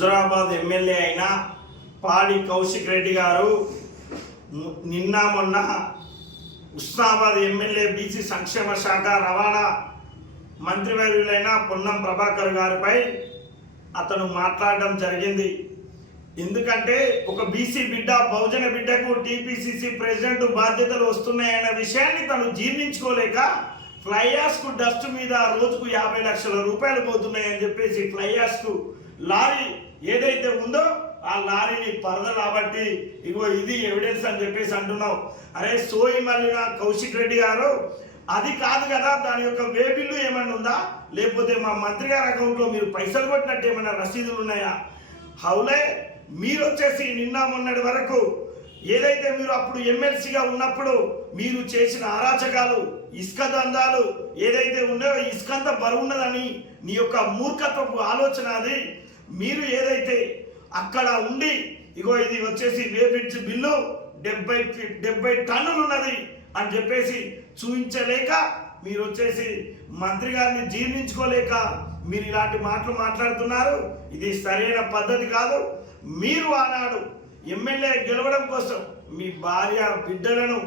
హైజరాబాద్ MLA అయిన పాడి కౌశిక్ రెడ్డి గారు నిన్న మొన్న ఉస్నాబాద్ ఎమ్మెల్యే బీసీ సంక్షేమ శాఖ రవాణా మంత్రివర్యులైన పొన్నం ప్రభాకర్ గారిపై అతను మాట్లాడడం జరిగింది. ఎందుకంటే ఒక బీసీ బిడ్డ బహుజన బిడ్డకు టీపీసీసీ ప్రెసిడెంట్ బాధ్యతలు వస్తున్నాయన్న విషయాన్ని తను జీర్ణించుకోలేక ఫ్లైయాస్కు డస్ట్ మీద రోజుకు యాభై లక్షల రూపాయలు పోతున్నాయని చెప్పేసి ఫ్లైయాస్కు లారీ ఏదైతే ఉందో ఆ లారీని పరదలాబట్టి ఇగో ఇది ఎవిడెన్స్ అని చెప్పేసి అంటున్నావు. అరే సోయి మల్లిన కౌశిక్ రెడ్డి గారు అది కాదు కదా దాని యొక్క వేబిల్లు ఏమన్నా ఉందా? లేకపోతే మా మంత్రి గారి అకౌంట్లో మీరు పైసలు కొట్టినట్టు ఏమైనా రసీదులు ఉన్నాయా? హౌలే మీరు వచ్చేసి నిన్న మొన్నటి వరకు ఏదైతే మీరు అప్పుడు ఎమ్మెల్సీగా ఉన్నప్పుడు మీరు చేసిన అరాచకాలు ఇసుక దందాలు ఏదైతే ఉన్నాయో ఇసుకంత బరువున్నదని నీ యొక్క మూర్ఖత్వపు ఆలోచన అది. మీరు ఏదైతే అక్కడ ఉండి ఇగో ఇది వచ్చేసి వేపించి బిల్లు డెబ్బై డెబ్బై టన్నులు ఉన్నది అని చెప్పేసి చూపించలేక మీరు వచ్చేసి మంత్రి గారిని జీర్ణించుకోలేక మీరు ఇలాంటి మాటలు మాట్లాడుతున్నారు. ఇది సరైన పద్ధతి కాదు. మీరు ఆనాడు ఎమ్మెల్యే గెలవడం కోసం మీ భార్య బిడ్డలను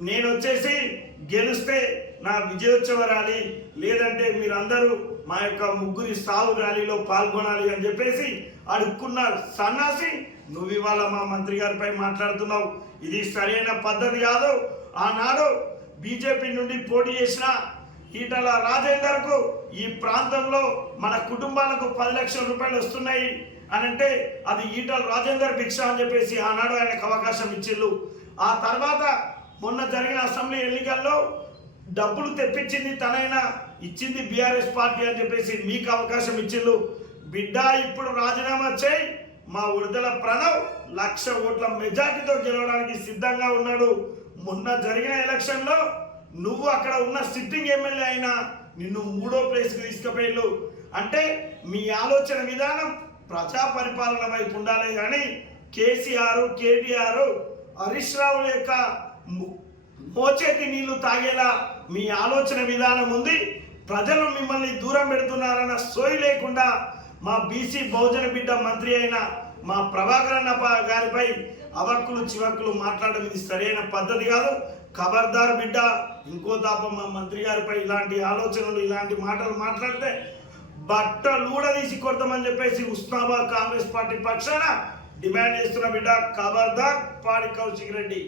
నేను వచ్చేసి గెలిస్తే నా విజయోత్సవ ర్యాలీ లేదంటే మీరందరూ మా యొక్క ముగ్గురి సావు ర్యాలీలో పాల్గొనాలి అని చెప్పేసి అడుక్కున్న సన్నాసి నువ్వు ఇవాళ మా మంత్రి గారిపై మాట్లాడుతున్నావు. ఇది సరైన పద్ధతి కాదు. ఆనాడు బీజేపీ నుండి పోటీ చేసిన ఈటల రాజేందర్కు ఈ ప్రాంతంలో మన కుటుంబాలకు పది లక్షల రూపాయలు వస్తున్నాయి అని అంటే అది ఈటల రాజేందర్ భిక్ష అని చెప్పేసి ఆనాడు ఆయనకు అవకాశం ఇచ్చిళ్ళు ఆ తర్వాత మొన్న జరిగిన అసెంబ్లీ ఎన్నికల్లో డబ్బులు తెప్పించింది తనైనా ఇచ్చింది బీఆర్ఎస్ పార్టీ అని చెప్పేసి మీకు అవకాశం ఇచ్చిళ్ళు బిడ్డ ఇప్పుడు రాజీనామా చేయి. మా విడుదల ప్రణవ్ లక్ష ఓట్ల మెజార్టీతో గెలవడానికి సిద్ధంగా ఉన్నాడు. మొన్న జరిగిన ఎలక్షన్లో నువ్వు అక్కడ ఉన్న సిట్టింగ్ ఎమ్మెల్యే అయినా నిన్ను మూడో ప్లేస్కి తీసుకుపోయిళ్ళు అంటే మీ ఆలోచన విధానం ప్రజా పరిపాలన వైపు ఉండాలి కానీ కేసీఆర్ కేటీఆర్ హరీష్ రావుల యొక్క ము- మోచేతి నీళ్ళు తాగేలా మీ ఆలోచన విధానం ఉంది. ప్రజలు మిమ్మల్ని దూరం పెడుతున్నారన్న సోయి లేకుండా మా బీసీ బహుజన బిడ్డ మంత్రి అయిన మా ప్రభాకర్ అన్న గారిపై అవక్కులు చివక్కులు మాట్లాడడం ఇది సరైన పద్ధతి కాదు. ఖబర్దార్ బిడ్డ ఇంకో తాప మా మంత్రి గారిపై ఇలాంటి ఆలోచనలు ఇలాంటి మాటలు మాట్లాడితే బట్టలు తీసి కొడతామని చెప్పేసి ఉస్మాబాద్ కాంగ్రెస్ పార్టీ పక్షాన డిమాండ్ చేస్తున్న బిడ్డ ఖబర్దార్ పాడి కౌశిక్ రెడ్డి.